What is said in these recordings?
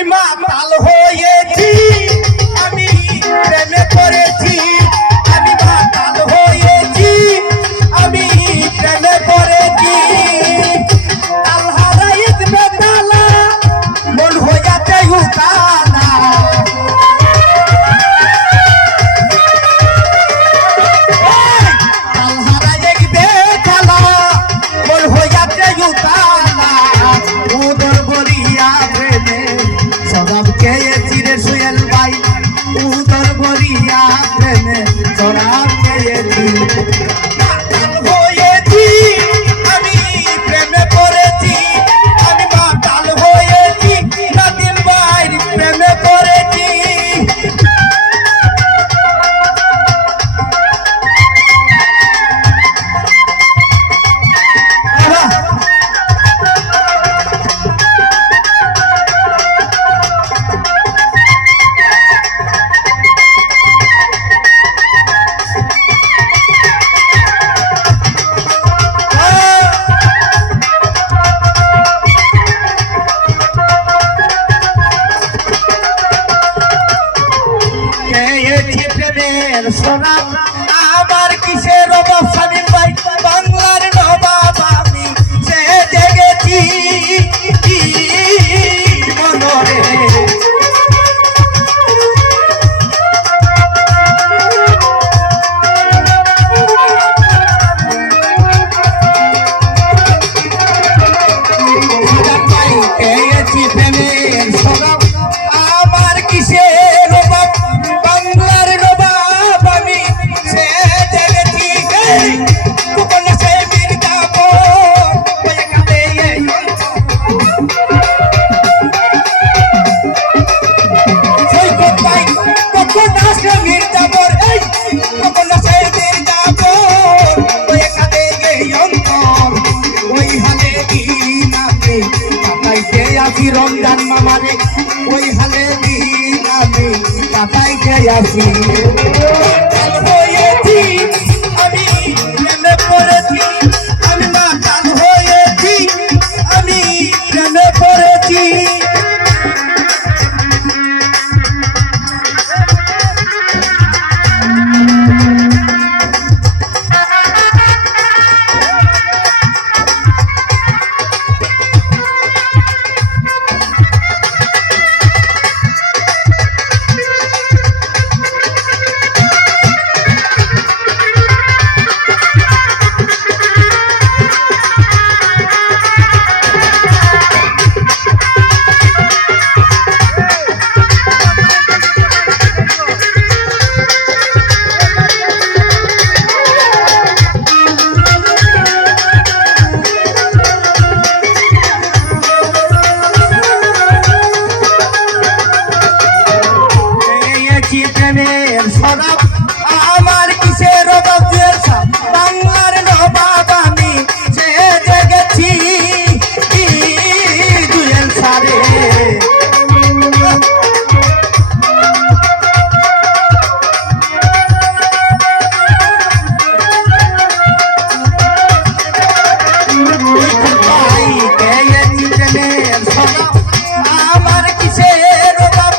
আমি মাতাল হয়েছি, আমি প্রেমে পড়েছি, আমি মাতাল হয়েছি, আমি প্রেমে পড়েছি। তাল হারাইত বেতালা মন হইয়াতে উতালা, তাল হারাইত বেতালা মন হইয়াতে উতালা। উদর বলিয়া প্রেমে সরব খেয়েছি রে সুয়েল ভাই, উদর বলিয়া প্রেমে সরব খেয়েছি। মাতাল হয়েছি, আমি প্রেমে পড়েছি, আমি মাতাল হয়েছি, নাদিম ভাইয়ের প্রেমে পড়েছি। সোনাম আমার কিসের অভাব স্বামীর ভাই, বাংলার নবাব আমি সে জেগেছি মনরে। পেয়েছি প্রেমের সোনাম আমার কিসের অভাব, বাংলার নবাব আমি সে জেগেছি। কখন সে মির্জাপুর হয়ে গেলে সৈকত ভাই, কখন আসে মির্জাপুর, কখন সে মির্জাপুর হয়ে গেলে অন্তর। ওই হালে দিন আমি কাটাইতে আসি রমজান মামারে, ওই হালে দিন আমি কাটাইতে আসি। মাতাল হয়েছি, আমি প্রেমে পড়েছি, আমি মাতাল হয়েছি, আমি প্রেমে পড়েছি। প্রেমের সরব আমার কিসের অভাব, বাংলার নবাব আমি সে জেগেছি দুয়েল সারে। প্রেমের সরব আমার কিসের অভাব,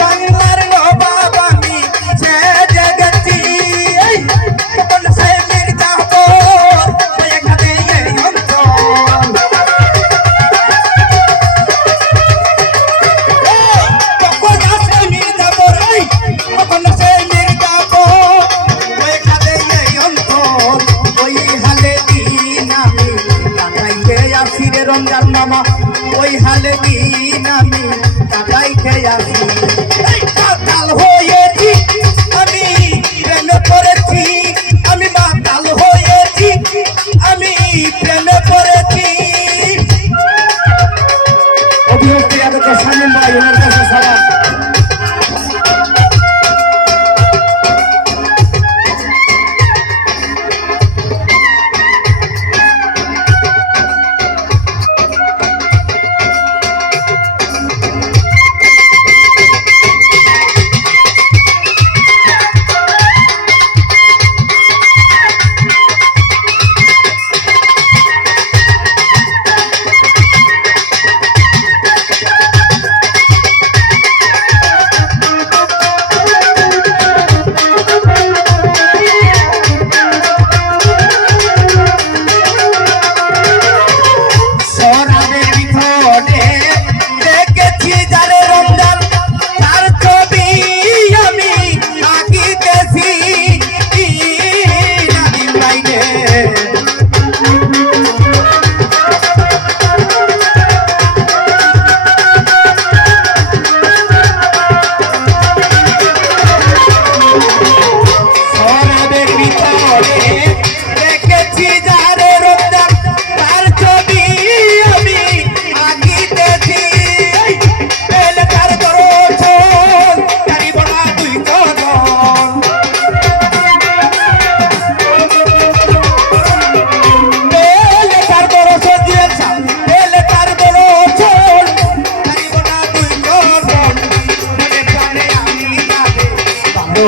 বাংলার নবাব আমি সে জেগেছি। কখন সে মির্জাপুর হয়ে গেলে অন্তর। কখন আসে মির্জাপুর, কখন সে মির্জাপুর হয়ে গেলে অন্তর। ওই হালে দিন আমি কাটাইতে আসি রে রমজান মামা, ওই হালে দিন আমি কাটাইতে আসি। মাতাল হয়েছি, আমি প্রেমে পড়েছি, আমি মাতাল হয়েছি, আমি প্রেমে পড়েছি। অভিযুক্তি আদর্শ স্বামীন ভাই, ওনার কাছে সালাম।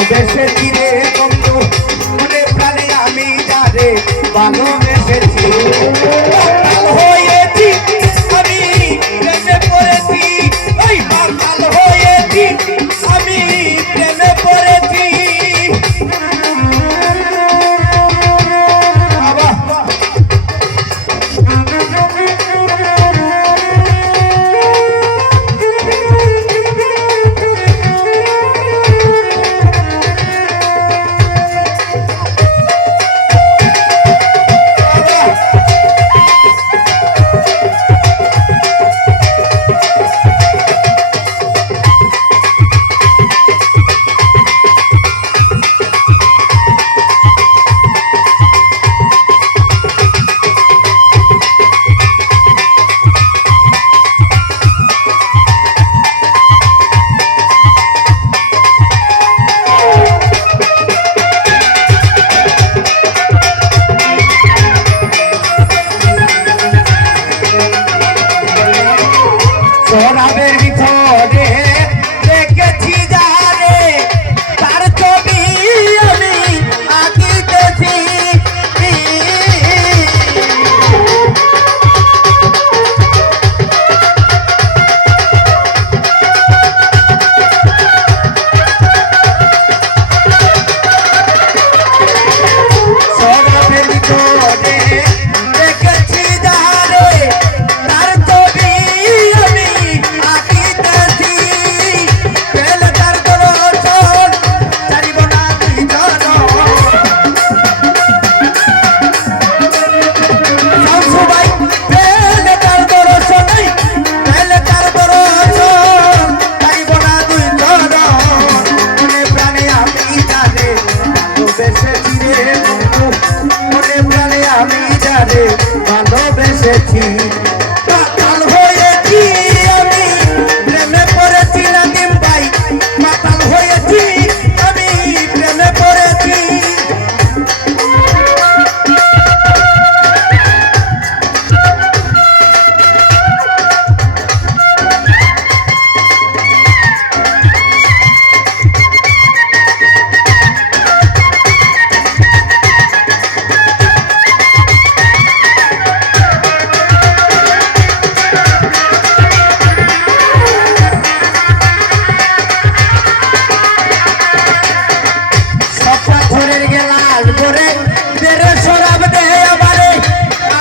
ভালোবেসেছি রে বন্ধু মনে প্রাণে আমি যারে ভালোবেসেছি পাগল হয়েছি আমি প্রেমে পড়েছি ওই পাগল হয়েছি আমি প্রেমে পড়েছি শরাবের ভিতরে দেখেছি যারে তার ছবি আমি আঁকিতেছি শরাবের ভিতরে দেখেছি যারে তার ছবি ভালোবেসেছি পাগল হয়েছি আমি প্রেমে পড়েছি নাদিম ভাই পাগল হয়েছি আমি প্রেমে পড়েছি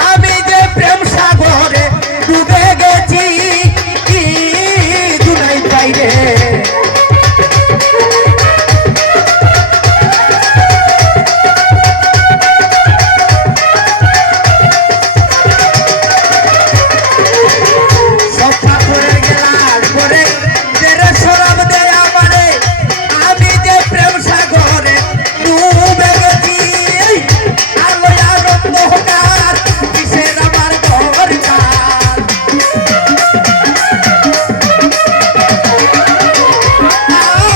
আমি যে প্রেম সাগরে ডুবে গেছি দুনাই বাইরে সব ঠাকুরের গেলার পরে সরাব দেয় আমারে আমি যে প্রেম সাগরে ডুবে গেছি আলোয় আনন্দ হোকার কিসের আমার দরকার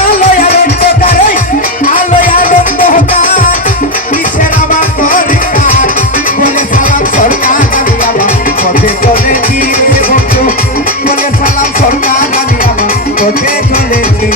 আলোয় আনন্দ কারে আলোয় আনন্দ হোকার কিসের আমার দরকার বলে সালাম সরকার আমি আমার পথে চলেছি রে বন্ধু বলে সালাম সরকার আমি আমার পথে চলেছি